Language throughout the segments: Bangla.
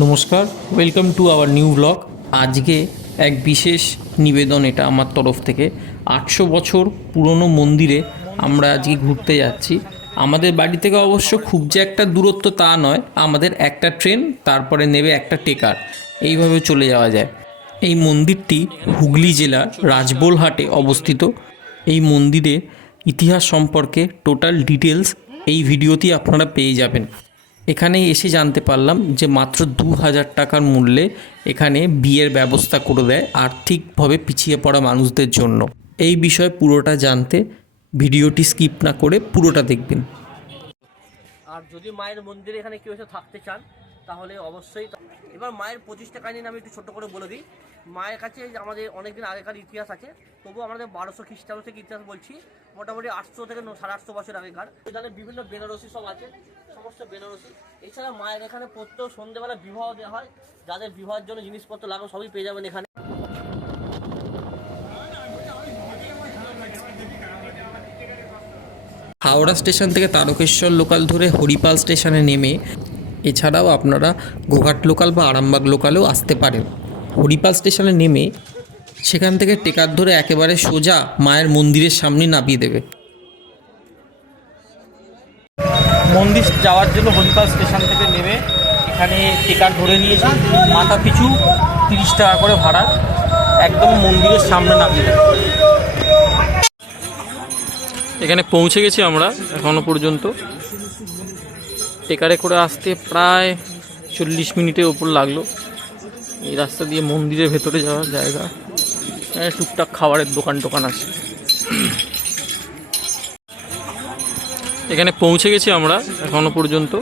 নমস্কার, welcome to our new blog. আজকে এক বিশেষ নিবেদন, এটা আমার তরফ থেকে। 800 বছর পুরনো মন্দিরে আমরা আজকে ঘুরতে যাচ্ছি। আমাদের বাড়ি থেকে অবশ্য খুব যে একটা দূরত্ব তা নয়, আমাদের একটা ট্রেন, তারপরে নেবে একটা টেকার, এইভাবে চলে যাওয়া যায়। এই মন্দিরটি হুগলি জেলার রাজবোলহাটে অবস্থিত। এই মন্দিরে ইতিহাস সম্পর্কে টোটাল ডিটেলস এই ভিডিওতে আপনারা পেয়ে যাবেন। এখানে এসে জানতে পারলাম যে মাত্র 2000 টাকার মূল্যে এখানে বিয়ের ব্যবস্থা করে দেয় আর্থিকভাবে পিছিয়ে পড়া মানুষদের জন্য। এই বিষয়ে পুরোটা জানতে ভিডিওটি স্কিপ না করে পুরোটা দেখবেন। আর যদি মায়ের মন্দিরে এখানে কেউ এসে থাকতে চান তাহলে অবশ্যই। এবার মায়ের প্রতিষ্ঠা কাহিনী আমি একটু ছোট্ট করে বলে দিই। মায়ের কাছে আমাদের অনেকদিন আগেকার ইতিহাস আছে, তবুও আমাদের 1200 খ্রিস্টাব্দ থেকে ইতিহাস বলছি, মোটামুটি 800 থেকে 850 বছর আগেকার। এখানে বিভিন্ন বেনারসি সব আছে, সমস্ত বেনারসি। এছাড়া মায়ের এখানে প্রত্যেক সন্ধ্যেবেলা বিবাহ দেওয়া হয়, যাদের বিবাহের জন্য জিনিসপত্র লাগবে সবই পেয়ে যাবেন এখানে। হাওড়া স্টেশন থেকে তারকেশ্বর লোকাল ধরে হরিপাল স্টেশনে নেমে এছাড়াও আপনারা গোঘাট লোকাল বা আরামবাগ লোকালেও আসতে পারেন। হরিপাল স্টেশনে নেমে সেখান থেকে টেকার ধরে একেবারে সোজা মায়ের মন্দিরের সামনে নামিয়ে দেবে। মন্দির যাওয়ার জন্য হরিপাল স্টেশন থেকে নেমে এখানে টিকিট ধরে নিয়েছি, মাথা পিছু 30 টাকা করে ভাড়া, একদম মন্দিরের সামনে নামিয়ে দেবে। এখানে পৌঁছে গেছি আমরা। এখনো পর্যন্ত টেকারে করে আসতে প্রায় 40 মিনিটের ওপর লাগলো। এই রাস্তা দিয়ে মন্দিরের ভেতরে যাওয়ার জায়গা, টুকটাক খাবারের দোকান আছে। এখানে পৌঁছে গেছি আমরা। এখনো পর্যন্ত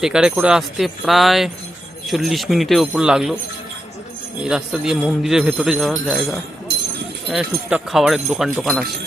টেকারে করে আসতে প্রায় 40 মিনিটের ওপর লাগলো। এই রাস্তা দিয়ে মন্দিরের ভেতরে যাওয়ার জায়গা, টুকটাক খাবারের দোকান আছে।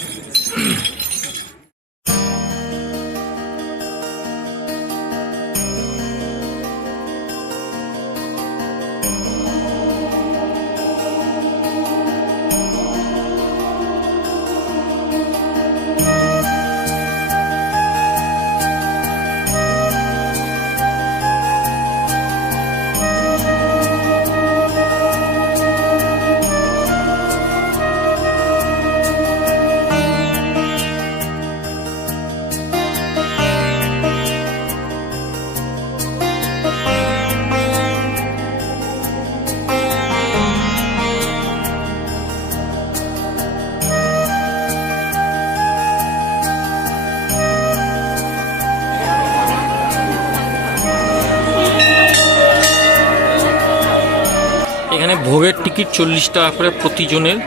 এখানে ভোগের টিকিট 40 টাকা করে প্রতিজনের।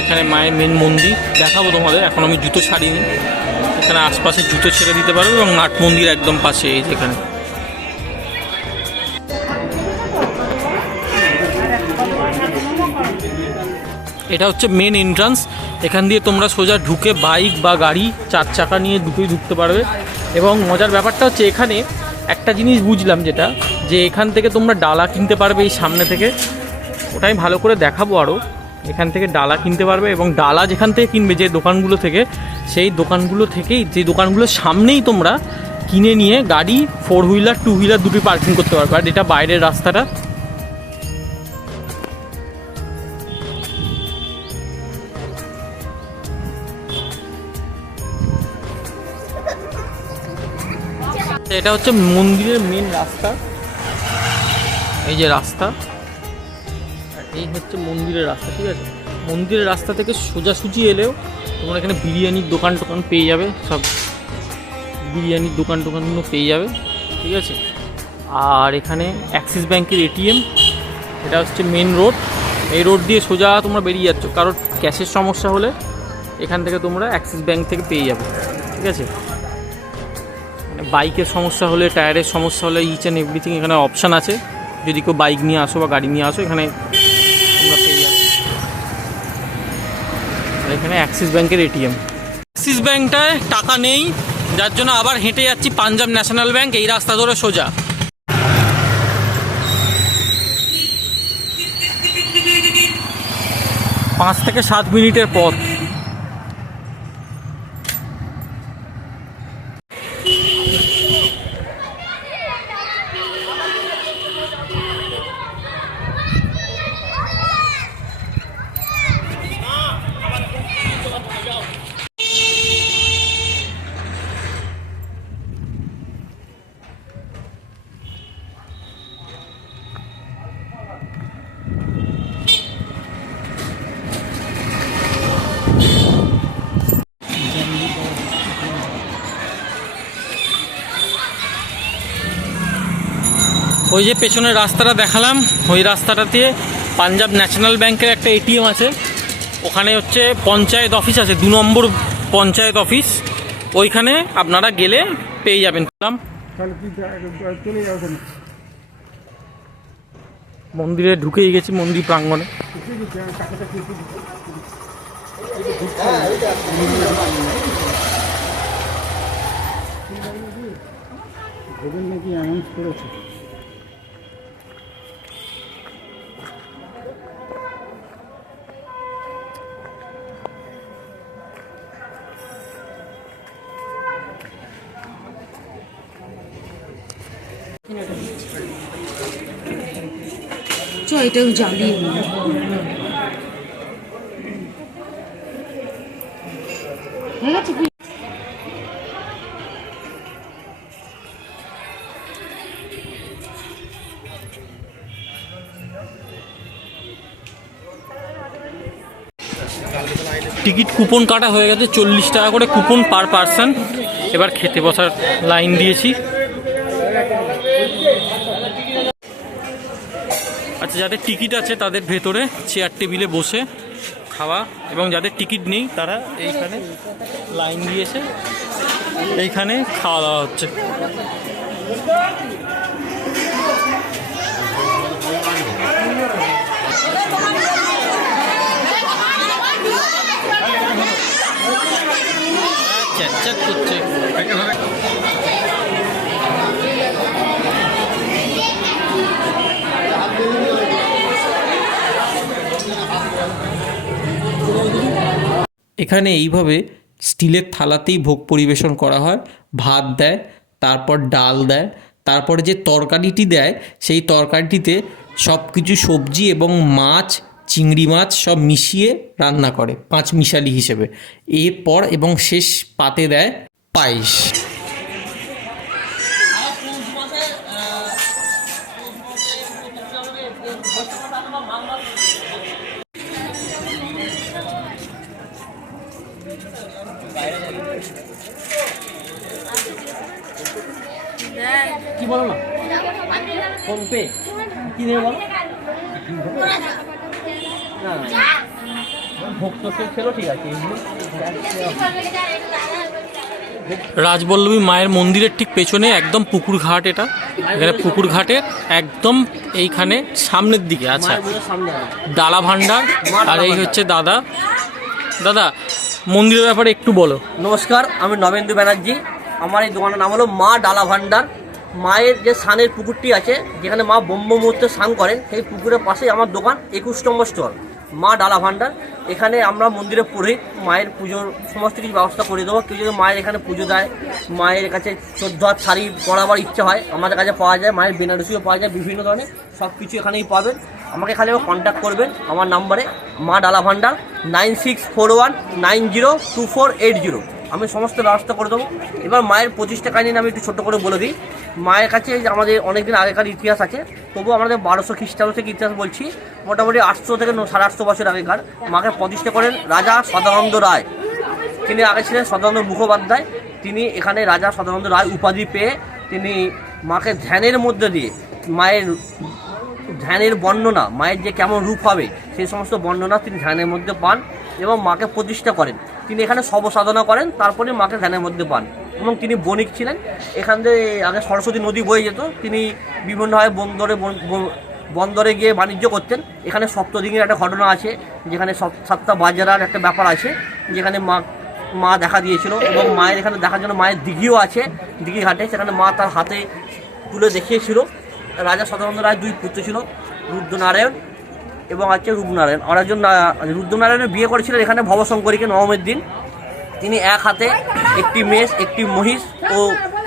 এখানে মায়ের মেন মন্দির দেখাবো তোমাদের। এখন আমি জুতো ছাড়িনি, এখানে আশপাশে জুতো ছেড়ে দিতে পারবো এবং নাট মন্দির একদম পাশে। এই যেখানে এটা হচ্ছে মেন এন্ট্রান্স। এখান দিয়ে তোমরা সোজা ঢুকে বাইক বা গাড়ি 4 চাকা নিয়ে দুটোই ঢুকতে পারবে। এবং মজার ব্যাপারটা হচ্ছে এখানে একটা জিনিস বুঝলাম, যেটা যে এখান থেকে তোমরা ডালা কিনতে পারবে এই সামনে থেকে। ওটা আমি ভালো করে দেখাবো আরও। এখান থেকে ডালা কিনতে পারবে এবং ডালা যেখান থেকে কিনবে, যে দোকানগুলো থেকে, সেই দোকানগুলো থেকেই, যে দোকানগুলোর সামনেই তোমরা কিনে নিয়ে গাড়ি 4 হুইলার 2 হুইলার দুটোই পার্কিং করতে পারবে। আর এটা বাইরের রাস্তাটা। এটা হচ্ছে মন্দিরের মেন রাস্তা। এই যে রাস্তা, এই হচ্ছে মন্দিরের রাস্তা, ঠিক আছে। মন্দিরের রাস্তা থেকে সোজাসুজি এলেও তোমরা এখানে বিরিয়ানির দোকান পেয়ে যাবে, সব বিরিয়ানির দোকানগুলো পেয়ে যাবে, ঠিক আছে। আর এখানে অ্যাক্সিস ব্যাঙ্কের এটিএম। এটা হচ্ছে মেন রোড। এই রোড দিয়ে সোজা তোমরা বেরিয়ে যাচ্ছ। কারোর ক্যাশের সমস্যা হলে এখান থেকে তোমরা অ্যাক্সিস ব্যাঙ্ক থেকে পেয়ে যাবে, ঠিক আছে। বাইকের সমস্যা হলে, টায়ারের সমস্যা হলে, ইচ অ্যান্ড এভরিথিং এখানে অপশান আছে। যদি কেউ বাইক নিয়ে আসো বা গাড়ি নিয়ে আসো, এখানে তোমরা পেয়ে যাবে। এখানে অ্যাক্সিস ব্যাঙ্কের এটিএম। অ্যাক্সিস ব্যাঙ্কটায় টাকা নেই, যার জন্য আবার হেঁটে যাচ্ছি পাঞ্জাব ন্যাশনাল ব্যাঙ্ক। এই রাস্তা ধরে সোজা। 5 থেকে 7 মিনিটের পথ। ওই যে পেছনের রাস্তাটা দেখালাম, ওই রাস্তাটাতে পাঞ্জাব ন্যাশনাল ব্যাংকের একটা এটিএম আছে, ওখানে হচ্ছে পঞ্চায়েত অফিস আছে, 2 নম্বর পঞ্চায়েত অফিস, ওইখানে আপনারা গেলে পেয়ে যাবেন। মন্দিরে ঢুকেই গেছি, মন্দির প্রাঙ্গণে। নাকি অ্যানাউন্স করেছে। এটাও জ্বালিয়ে হয়ে গেছে। টিকিট কুপন কাটা হয়ে গেছে, 40 টাকা করে কুপন পার পারসন। এবার খেতে বসার লাইন দিয়েছি। আচ্ছা, যাদের টিকিট আছে তাদের ভেতরে চেয়ার টেবিলে বসে খাওয়া, এবং যাদের টিকিট নেই তারা এইখানে লাইন দিয়েছে, এইখানে খাওয়া দাওয়া হচ্ছে। চ্যাট করছে। এখানে এইভাবে স্টিলের থালাতেই ভোগ পরিবেশন করা হয়। ভাত দেয়, তারপর ডাল দেয়, তারপরে যে তরকারিটি দেয় সেই তরকারিটিতে সব কিছু সবজি এবং মাছ, চিংড়ি মাছ সব মিশিয়ে রান্না করে পাঁচমিশালি হিসেবে। এরপর এবং শেষ পাতে দেয় পায়েস। কি বলো না, ফোনপে কি দেবে বলো না, ভোগ তো খেলো, ঠিক আছে। রাজবল্লভী মায়ের মন্দিরের ঠিক পেছনে একদম পুকুর ঘাট, এটা এখানে পুকুর ঘাটের একদম এইখানে সামনের দিকে। আচ্ছা, ডালা ভান্ডার। আর এই হচ্ছে দাদা। দাদা, মন্দিরের ব্যাপারে একটু বলো। নমস্কার, আমি নবেন্দু ব্যানার্জি। আমার এই দোকানের নাম হলো মা ডালা ভান্ডার। মায়ের যে স্নানের পুকুরটি আছে, যেখানে মা ব্রহ্ম মুহূর্তে স্নান করেন, সেই পুকুরের পাশেই আমার দোকান, 21 নম্বর স্টল, মা ডালা ভান্ডার। এখানে আমরা মন্দিরে পুরোহিত, মায়ের পুজোর সমস্ত কিছু ব্যবস্থা করে দেবো। কেউ যদি মায়ের এখানে পুজো দেয়, মায়ের কাছে 14 হাত শাড়ি পরাবার ইচ্ছা হয়, আমাদের কাছে পাওয়া যায়। মায়ের বেনারসিও পাওয়া যায়, বিভিন্ন ধরনের সব কিছু এখানেই পাবেন। আমাকে খালি কন্ট্যাক্ট করবেন আমার নাম্বারে, মা ডালা ভান্ডার, 9641902480। আমি সমস্ত ব্যবস্থা করে দেবো। এবার মায়ের প্রতিষ্ঠা কাহিনী আমি একটু ছোট্ট করে বলে দিই। মায়ের কাছে আমাদের অনেকদিন আগেকার ইতিহাস আছে, তবু আমাদের 1200 খ্রিস্টাব্দ থেকে ইতিহাস বলছি, মোটামুটি 800 থেকে 850 বছর আগেকার। মাকে প্রতিষ্ঠা করেন রাজা সদানন্দ রায়। তিনি আগে ছিলেন সদানন্দ মুখোপাধ্যায়। তিনি এখানে রাজা সদানন্দ রায় উপাধি পেয়ে তিনি মাকে ধ্যানের মধ্যে দিয়ে, মায়ের ধ্যানের বর্ণনা, মায়ের যে কেমন রূপ হবে সেই সমস্ত বর্ণনা তিনি ধ্যানের মধ্যে পান এবং মাকে প্রতিষ্ঠা করেন। তিনি এখানে শবসাধনা করেন, তারপরে মাকে ধ্যানের মধ্যে পান। এবং তিনি বণিক ছিলেন। এখান থেকে আগে সরস্বতী নদী বয়ে যেত, তিনি বিভিন্নভাবে বন্দরে গিয়ে বাণিজ্য করতেন। এখানে সপ্তদিঘির একটা ঘটনা আছে, যেখানে 7টা বাজারার একটা ব্যাপার আছে, যেখানে মা দেখা দিয়েছিল। এবং মায়ের এখানে দেখার জন্য মায়ের দিঘিও আছে, দিঘি ঘাটে, সেখানে মা তার হাতে তুলে দেখিয়েছিল। রাজা সদানন্দ রায় 2 পুত্র ছিল, রুদ্রনারায়ণ এবং আছে রূপনারায়ণ। আর একজন রুদ্রনারায়ণের বিয়ে করেছিলেন এখানে ভবশঙ্করীকে নবমের দিন। তিনি এক হাতে একটি মেষ, একটি মহিষ ও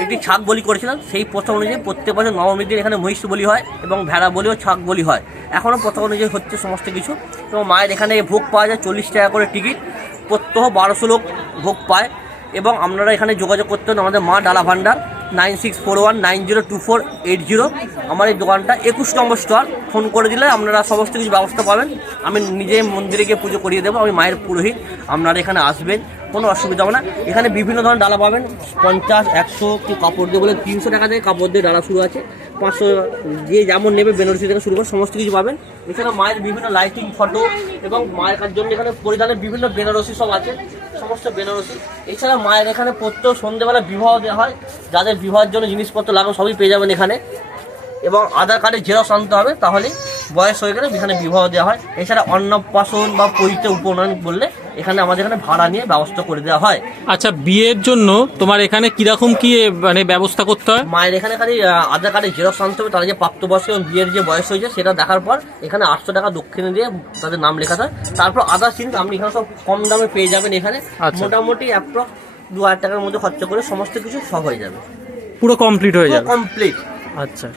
একটি ছাগ বলি করেছিলেন। সেই প্রথা অনুযায়ী প্রত্যেক বছর নবমীর দিন এখানে মহিষ বলি হয় এবং ভেড়া বলি ও ছাগ বলি হয়। এখনও প্রথা অনুযায়ী হচ্ছে সমস্ত কিছু। এবং মায়ের এখানে ভোগ পাওয়া যায় 40 টাকা করে টিকিট, প্রত্যহ 1200 লোক ভোগ পায়। এবং আপনারা এখানে যোগাযোগ করতে হন আমাদের মা ডালা ভান্ডার, 9641902480। আমার এই দোকানটা 21 নম্বর স্টল। ফোন করে দিলে আপনারা সমস্ত কিছু ব্যবস্থা পাবেন। আমি নিজে মন্দিরে গিয়ে পুজো করিয়ে দেবো, আমি মায়ের পুরোহিত। আপনারা এখানে আসবেন, কোনো অসুবিধা হবে না। এখানে বিভিন্ন ধরনের ডালা পাবেন, 50, 100 কি কাপড় দিয়ে বলে 300 টাকা থেকে কাপড় দিয়ে ডালা শুরু আছে, 500 যে যেমন নেবে বেনারসি থেকে শুরু করে সমস্ত কিছু পাবেন। এছাড়া মায়ের বিভিন্ন লাইটিং ফটো এবং মায়ের কাছে জন্য এখানে পরিধানের বিভিন্ন বেনারসি সব আছে, সমস্ত বেনারসি। এছাড়া মায়ের এখানে প্রত্যেক সন্ধ্যেবেলা বিবাহ দেওয়া হয়, যাদের বিবাহের জন্য জিনিসপত্র লাগবে সবই পেয়ে যাবেন এখানে। এবং আধার কার্ডে জেরক্স আনতে হবে, তাহলে বয়স হয়ে গেলে এখানে বিবাহ দেওয়া হয়। এছাড়া অন্নপ্রাশন বা পৈতে উপনয়ন বললে এখানে আমাদের এখানে ভাড়া নিয়ে ব্যবস্থা করে দেওয়া হয়। আচ্ছা, বিয়ের জন্য তোমার এখানে কিরকম কি মানে ব্যবস্থা করতে হয়? মায়ের এখানে খালি আধার কার্ডে জেরক্স আনতে হবে, তারা যে প্রাপ্তবয়স্ক এবং বিয়ের যে বয়স হয়েছে সেটা দেখার পর এখানে 800 টাকা দক্ষিণে দিয়ে তাদের নাম লেখাতে হয়। তারপর আদার্স জিনিস আপনি এখানে সব কম দামে পেয়ে যাবেন এখানে। আচ্ছা। মোটামুটি অ্যাপ্রক্স 2000 টাকার মধ্যে খরচা করে সমস্ত কিছু সব হয়ে যাবে, পুরো কমপ্লিট হয়ে যাবে? কমপ্লিট। আচ্ছা,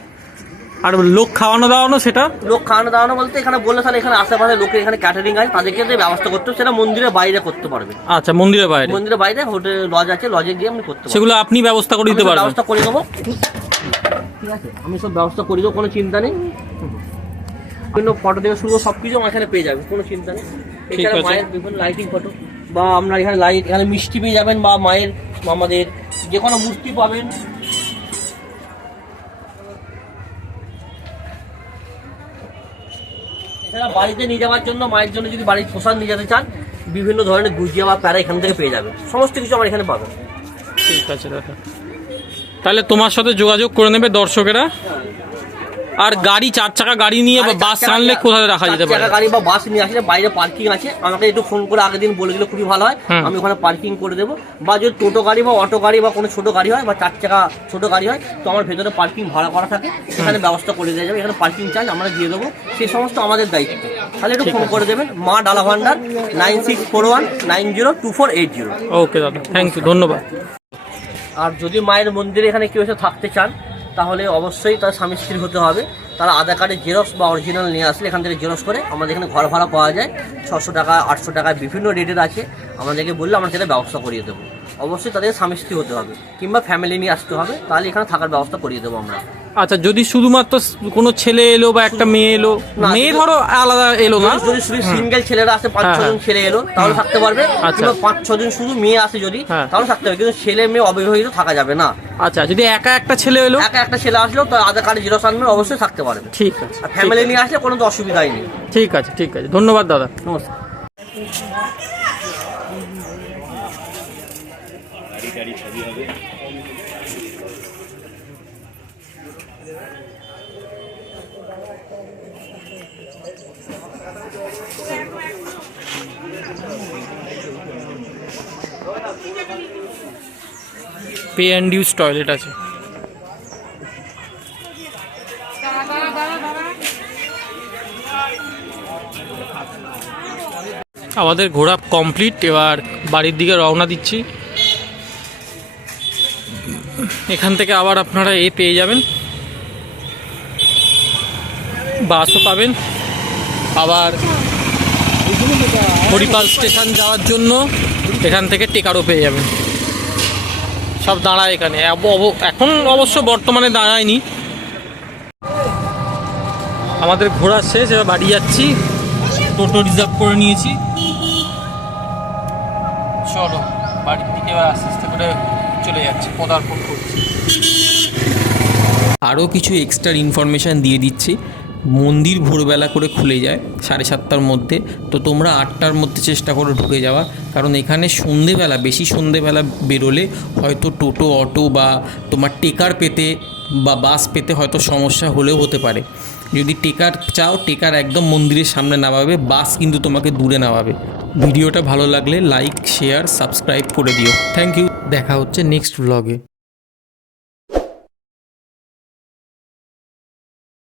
আর লোক খাওয়ানো দাওয়ানো সেটা? লোক খাওয়ানো দাওয়ানো বলতে এখানে বললে তাহলে এখানে আশেপাশে লোকের এখানে ক্যাটারিং আছে, তাদেরকে যে ব্যবস্থা করতে হবে সেটা মন্দিরের বাইরে করতে পারবেন। আচ্ছা, মন্দিরের বাইরে? মন্দিরের বাইরে হোটেল লজ আছে, লজে গিয়ে আপনি করতে পারবেন। সেগুলো আপনি ব্যবস্থা করে দিতে পারবেন? ব্যবস্থা করে দেবো, ঠিক আছে, আমি সব ব্যবস্থা করে দেবো, কোনো চিন্তা নেই। বিভিন্ন ফটো থেকে শুরু সব কিছু আমার এখানে পেয়ে যাবে, কোনো চিন্তা নেই। এছাড়া আছে। মায়ের বিভিন্ন লাইটিং ফটো বা আপনার এখানে লাইট, এখানে মিষ্টি পেয়ে যাবেন, বা মায়ের আমাদের যে কোনো মূর্তি পাবেন। এছাড়া বাড়িতে নিয়ে যাওয়ার জন্য, মায়ের জন্য যদি বাড়ির প্রসাদ নিয়ে যেতে চান, বিভিন্ন ধরনের গুজিয়া বা প্যারা এখান থেকে পেয়ে যাবেন, সমস্ত কিছু আমার এখানে পাবেন। ঠিক আছে দাদা, তাহলে তোমার সাথে যোগাযোগ করে নেবে দর্শকেরা। আর গাড়ি, 4 চাকা গাড়ি নিয়ে বা বাস আনলে কোথায় রাখা যেতে পারে? 4 চাকা গাড়ি বা বাস নিয়ে আসলে বাইরে পার্কিং আছে, আমাকে একটু ফোন করে আগের দিন বলে দিলে খুবই ভালো হয়, আমি ওখানে পার্কিং করে দেবো। বা যদি টোটো গাড়ি বা অটো গাড়ি বা কোনো ছোট গাড়ি হয় বা 4 চাকা ছোট গাড়ি হয়, তো আমার ভেতরে পার্কিং ভাড়া করা থাকে, সেখানে ব্যবস্থা করে দেওয়া যাবে। এখানে পার্কিং চার্জ আমরা দিয়ে দেবো, সেই সমস্ত আমাদের দায়িত্ব। তাহলে একটু ফোন করে দেবেন, মা ডালা ভান্ডার 9641902480। ওকে দাদা, থ্যাংক ইউ, ধন্যবাদ। আর যদি মায়ের মন্দিরে এখানে কেউ এসে থাকতে চান, তাহলে অবশ্যই তার স্বামী স্ত্রী হতে হবে। তারা আধার কার্ডের জেরক্স বা অরিজিনাল নিয়ে আসলে এখান থেকে জেরক্স করে আমাদের এখানে ঘর ভাড়া পাওয়া যায়, 600 টাকা 800 টাকা বিভিন্ন রেটের আছে। আমাদেরকে বললে আমরা সেটা ব্যবস্থা করিয়ে দেবো। অবশ্যই তাদের স্বামী স্ত্রী হতে হবে কিংবা ফ্যামিলি নিয়ে আসতে হবে, তাহলে এখানে থাকার ব্যবস্থা করিয়ে দেবো আমরা। আচ্ছা, যদি শুধুমাত্র কোনো ছেলে এলো বা একটা মেয়ে এলো, মেয়ে ধরো আলাদা এলো না, যদি শুধু সিঙ্গেল ছেলেরা আসে, 5-6 জন ছেলে এলো তাহলে থাকতে পারবে, কিংবা 5-6 জন শুধু মেয়ে আসে যদি, তাহলে থাকতে হবে, কিন্তু ছেলে মেয়ে অবিবাহিত থাকা যাবে না। আচ্ছা, যদি একা একটা ছেলে এলো, একটা ছেলে আসলেও তো আধার কার্ডে জেরক্স আনবে, অবশ্যই থাকতে পারবে। ঠিক আছে, আর ফ্যামিলি নিয়ে আসলে কোনো তো অসুবিধাই নেই। ঠিক আছে, ঠিক আছে, ধন্যবাদ দাদা। নমস্কার। পে অ্যান্ড ইউজ টয়লেট আছে। আমাদের ঘোরা কমপ্লিট, এবার বাড়ির দিকে রওনা দিচ্ছি। এখান থেকে আবার আপনারা পেয়ে যাবেন, বাসও পাবেন। আবার হরিপাল স্টেশন যাওয়ার জন্য এখান থেকে টেকারও পেয়ে যাবেন। সব দাঁড়ায় এখানে, এখন অবশ্য বর্তমানে দাঁড়ায়নি। আমাদের ঘোরা শেষ, এবার বাড়ি যাচ্ছি। টোটো রিজার্ভ করে নিয়েছি, চলো বাড়ির দিকে আস্তে আস্তে করে চলে যাচ্ছি, পদার্পণ করছি। আরও কিছু এক্সট্রা ইনফরমেশান দিয়ে দিচ্ছি। মন্দির ভোরবেলা করে খুলে যায় 7:30টার মধ্যে, তো তোমরা 8টার মধ্যে চেষ্টা করো ঢুকে যাওয়ার, কারণ এখানে সন্ধেবেলা, বেশি সন্ধেবেলা বেরোলে হয়তো টোটো, অটো বা তোমার টেকার পেতে বা বাস পেতে হয়তো সমস্যা হলেও হতে পারে। যদি টেকার চাও, টেকার একদম মন্দিরের সামনে নামাবে, বাস কিন্তু তোমাকে দূরে নামাবে। ভিডিওটা ভালো লাগলে লাইক, শেয়ার, সাবস্ক্রাইব করে দিও। থ্যাংক ইউ, দেখা হচ্ছে নেক্সট ব্লগে।